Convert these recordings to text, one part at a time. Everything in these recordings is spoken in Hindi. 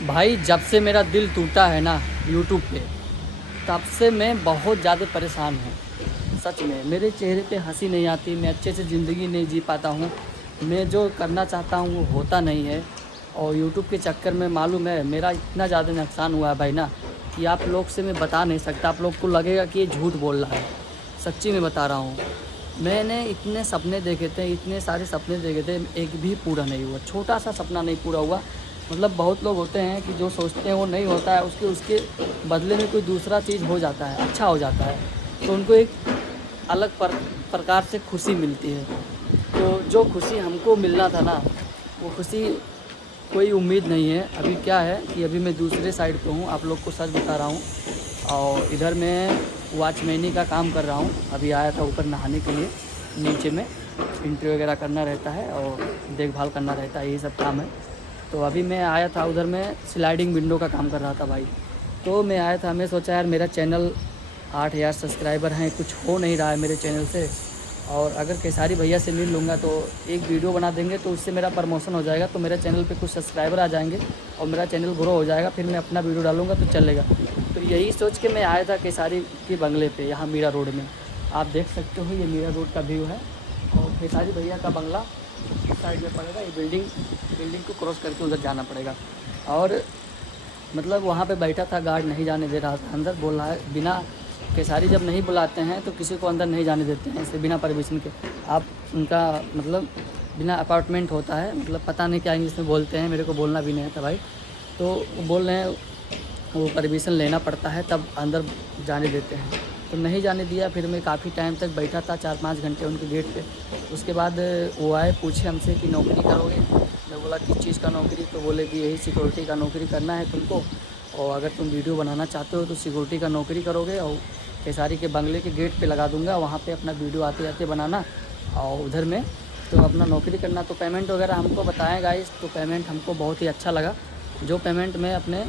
भाई जब से मेरा दिल टूटा है ना यूट्यूब पे, तब से मैं बहुत ज़्यादा परेशान हूँ। सच में मेरे चेहरे पे हंसी नहीं आती, मैं अच्छे से ज़िंदगी नहीं जी पाता हूँ। मैं जो करना चाहता हूँ वो होता नहीं है। और यूट्यूब के चक्कर में मालूम है मेरा इतना ज़्यादा नुकसान हुआ है भाई ना, कि आप लोग से मैं बता नहीं सकता। आप लोग को लगेगा कि ये झूठ बोल रहा है, सच्ची में बता रहा हूँ। मैंने इतने सपने देखे थे, इतने सारे सपने देखे थे, एक भी पूरा नहीं हुआ। छोटा सा सपना नहीं पूरा हुआ। मतलब बहुत लोग होते हैं कि जो सोचते हैं वो नहीं होता है, उसके उसके बदले में कोई दूसरा चीज़ हो जाता है, अच्छा हो जाता है, तो उनको एक अलग प्रकार से खुशी मिलती है। तो जो खुशी हमको मिलना था ना, वो खुशी कोई उम्मीद नहीं है। अभी क्या है कि अभी मैं दूसरे साइड पे हूँ, आप लोग को सच बता रहा हूँ। और इधर मैं वॉचमैनी का काम कर रहा हूँ। अभी आया था ऊपर नहाने के लिए, नीचे में एंट्री वगैरह करना रहता है और देखभाल करना रहता है, यही सब काम है। तो अभी मैं आया था उधर, मैं स्लाइडिंग विंडो का काम कर रहा था भाई। तो मैं आया था, मैं सोचा यार मेरा चैनल 8,000 सब्सक्राइबर हैं, कुछ हो नहीं रहा है मेरे चैनल से। और अगर केसारी भैया से मिल लूँगा तो एक वीडियो बना देंगे तो उससे मेरा प्रमोशन हो जाएगा, तो मेरे चैनल पे कुछ सब्सक्राइबर आ जाएंगे और मेरा चैनल ग्रो हो जाएगा, फिर मैं अपना वीडियो डालूँगा तो चलेगा। तो यही सोच के मैं आया था केसारी के बंगले पे, यहाँ मीरा रोड में। आप देख सकते हो ये मीरा रोड का व्यू है, और केसारी भैया का बंगला इस साइड में पड़ेगा। ये बिल्डिंग को क्रॉस करके उधर जाना पड़ेगा। और मतलब वहाँ पे बैठा था, गार्ड नहीं जाने दे रहा था अंदर। बोल रहा है बिना केसारी जब नहीं बुलाते हैं तो किसी को अंदर नहीं जाने देते हैं, ऐसे बिना परमिशन के। आप उनका मतलब बिना अपार्टमेंट होता है, मतलब पता नहीं क्या इंग्लिश में बोलते हैं, मेरे को बोलना भी नहीं आता भाई। तो वो बोल रहे हैं वो परमिशन लेना पड़ता है तब अंदर जाने देते हैं, तो नहीं जाने दिया। फिर मैं काफ़ी टाइम तक बैठा था, 4-5 घंटे उनके गेट पे। उसके बाद वो आए, पूछे हमसे कि नौकरी करोगे। मैं बोला किस चीज़ का नौकरी, तो बोले कि यही सिक्योरिटी का नौकरी करना है तुमको, और अगर तुम वीडियो बनाना चाहते हो तो सिक्योरिटी का नौकरी करोगे, और केसारी के बंगले के गेट पे लगा दूंगा, वहाँ पे अपना वीडियो आते आते बनाना, और उधर में तो अपना नौकरी करना। तो पेमेंट वगैरह हमको बताएं गाइस, तो पेमेंट हमको बहुत ही अच्छा लगा। जो पेमेंट मैं अपने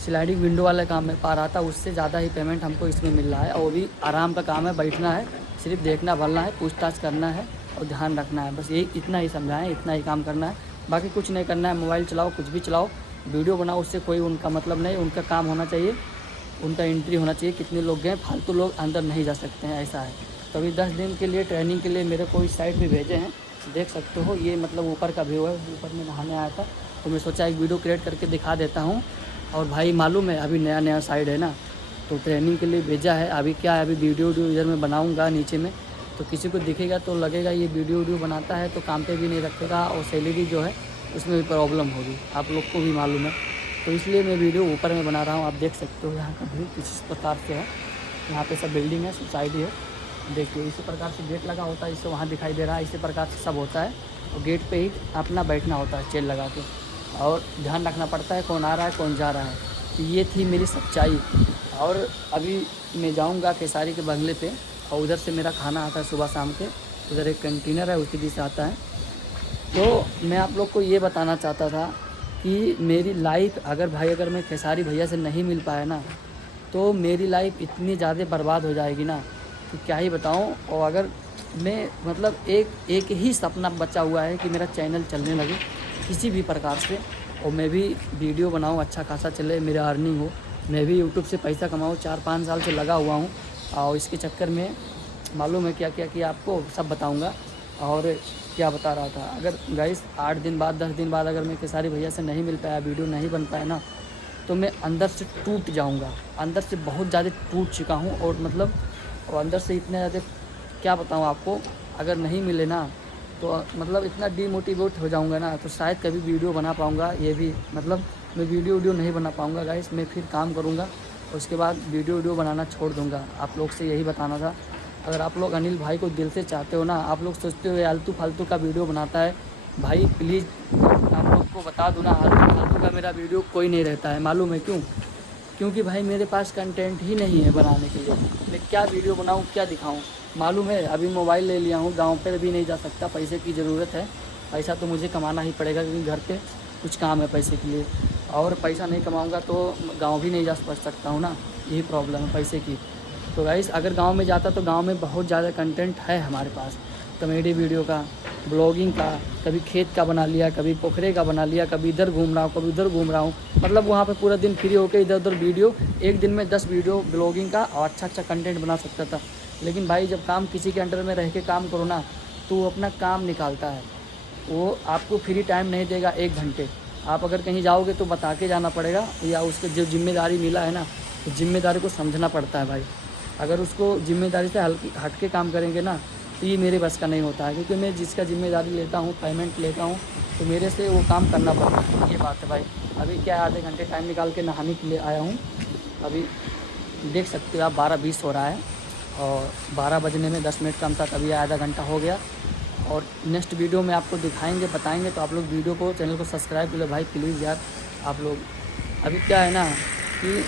स्लाइडिंग विंडो वाले काम में पा रहा था, उससे ज़्यादा ही पेमेंट हमको इसमें मिल रहा है। और वो भी आराम का काम है, बैठना है, सिर्फ देखना भरना है, पूछताछ करना है और ध्यान रखना है, बस यही इतना ही समझाएं, इतना ही काम करना है। बाकी कुछ नहीं करना है, मोबाइल चलाओ, कुछ भी चलाओ, वीडियो बनाओ, उससे कोई उनका मतलब नहीं। उनका काम होना चाहिए, उनका एंट्री होना चाहिए, कितने लोग गए, फालतू लोग अंदर नहीं जा सकते हैं, ऐसा है। तो अभी 10 दिन के लिए ट्रेनिंग के लिए मेरे को इस साइड भी भेजे हैं, देख सकते हो। ये मतलब ऊपर का व्यू है, ऊपर में नहाने आया था, तो मैं सोचा एक वीडियो क्रिएट करके दिखा देता हूँ। और भाई मालूम है अभी नया नया साइड है ना, तो ट्रेनिंग के लिए भेजा है। अभी क्या है, अभी वीडियो इधर में बनाऊँगा नीचे में, तो किसी को दिखेगा तो लगेगा ये वीडियो बनाता है, तो काम पे भी नहीं रखेगा, और सैलरी जो है उसमें भी प्रॉब्लम होगी, आप लोग को भी मालूम है। तो इसलिए मैं वीडियो ऊपर में बना रहा हूँ। आप देख सकते हो यहाँ का व्यू किस प्रकार से है। यहाँ पे सब बिल्डिंग है, सोसाइटी है। देखिए इसी प्रकार से गेट लगा होता है, इससे वहाँ दिखाई दे रहा है, इसी प्रकार से सब होता है। और गेट पे ही अपना बैठना होता है चेयर लगा के, और ध्यान रखना पड़ता है कौन आ रहा है कौन जा रहा है। तो ये थी मेरी सच्चाई। और अभी मैं जाऊँगा केसारी के बंगले पे, और उधर से मेरा खाना आता है सुबह शाम के, उधर एक कंटेनर है उसी से आता है। तो मैं आप लोग को ये बताना चाहता था कि मेरी लाइफ अगर मैं खेसारी भैया से नहीं मिल पाया ना, तो मेरी लाइफ इतनी ज़्यादा बर्बाद हो जाएगी ना कि क्या ही बताऊँ। और अगर मैं मतलब एक ही सपना बचा हुआ है कि मेरा चैनल चलने लगे किसी भी प्रकार से, और मैं भी वीडियो बनाऊँ, अच्छा खासा चले, मेरा अर्निंग हो, मैं भी यूट्यूब से पैसा कमाऊँ। 4-5 साल से लगा हुआ हूँ, और इसके चक्कर में मालूम है क्या क्या किया, आपको सब बताऊँगा। और क्या बता रहा था, अगर गाइस 8 दिन बाद 10 दिन बाद अगर मैं खेसारी भैया से नहीं मिल पाया, वीडियो नहीं बन पाया ना, तो मैं अंदर से टूट जाऊंगा। अंदर से बहुत ज़्यादा टूट चुका हूँ, और मतलब और अंदर से इतने ज़्यादा क्या बताऊँ आपको, अगर नहीं मिले ना तो मतलब इतना डीमोटिवेट हो जाऊंगा ना, तो शायद कभी वीडियो बना पाऊँगा। ये भी मतलब मैं वीडियो नहीं बना पाऊँगा गाइस, मैं फिर काम करूँगा, उसके बाद वीडियो बनाना छोड़ दूँगा। आप लोग से यही बताना था। अगर आप लोग अनिल भाई को दिल से चाहते हो ना, आप लोग सोचते हो आलतू फालतू का वीडियो बनाता है, भाई प्लीज़ आप लोग को बता दूँ ना, आलतू फालतू का मेरा वीडियो कोई नहीं रहता है। मालूम है क्यों? क्योंकि भाई मेरे पास कंटेंट ही नहीं है बनाने के लिए। मैं क्या वीडियो बनाऊँ, क्या दिखाऊँ? मालूम है अभी मोबाइल ले लिया हूँ, गाँव पे भी नहीं जा सकता, पैसे की ज़रूरत है। पैसा तो मुझे कमाना ही पड़ेगा, क्योंकि घर पे कुछ काम है पैसे के लिए, और पैसा नहीं कमाऊँगा तो गाँव भी नहीं जा सकता हूँ ना, यही प्रॉब्लम है पैसे की। तो गाइस अगर गांव में जाता तो गांव में बहुत ज़्यादा कंटेंट है हमारे पास, कॉमेडी वीडियो का, ब्लॉगिंग का, कभी खेत का बना लिया, कभी पोखरे का बना लिया, कभी इधर घूम रहा हूँ, कभी उधर घूम रहा हूँ। मतलब वहाँ पे पूरा दिन फ्री होकर इधर उधर वीडियो, एक दिन में 10 वीडियो ब्लॉगिंग का और अच्छा अच्छा कंटेंट बना सकता था। लेकिन भाई जब काम किसी के अंडर में रह के काम करो ना, तो वो अपना काम निकालता है, वो आपको फ्री टाइम नहीं देगा 1 घंटे। आप अगर कहीं जाओगे तो बता के जाना पड़ेगा, या उसको जो जिम्मेदारी मिला है ना, तो जिम्मेदारी को समझना पड़ता है भाई। अगर उसको जिम्मेदारी से हट के काम करेंगे ना, तो ये मेरे बस का नहीं होता है, क्योंकि मैं जिसका जिम्मेदारी लेता हूँ, पेमेंट लेता हूँ, तो मेरे से वो काम करना पड़ता है। ये बात है भाई। अभी क्या है, आधे घंटे टाइम निकाल के नहाने के लिए आया हूँ। अभी देख सकते हो आप 12:20 हो रहा है, और 12 बजने में 10 मिनट कम था, तभी आधा घंटा हो गया। और नेक्स्ट वीडियो में आपको दिखाएंगे, बताएंगे, तो आप लोग वीडियो को, चैनल को सब्सक्राइब कर लो भाई प्लीज़ यार आप लोग। अभी क्या है ना कि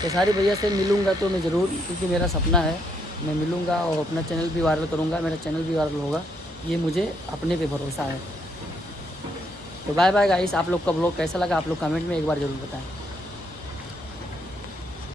खेसारी भैया से मिलूँगा तो मैं ज़रूर, क्योंकि मेरा सपना है, मैं मिलूँगा और अपना चैनल भी वायरल करूँगा, मेरा चैनल भी वायरल होगा, ये मुझे अपने पे भरोसा है। तो बाय बाय गाइस, आप लोग का ब्लॉग कैसा लगा आप लोग कमेंट में एक बार ज़रूर बताएं।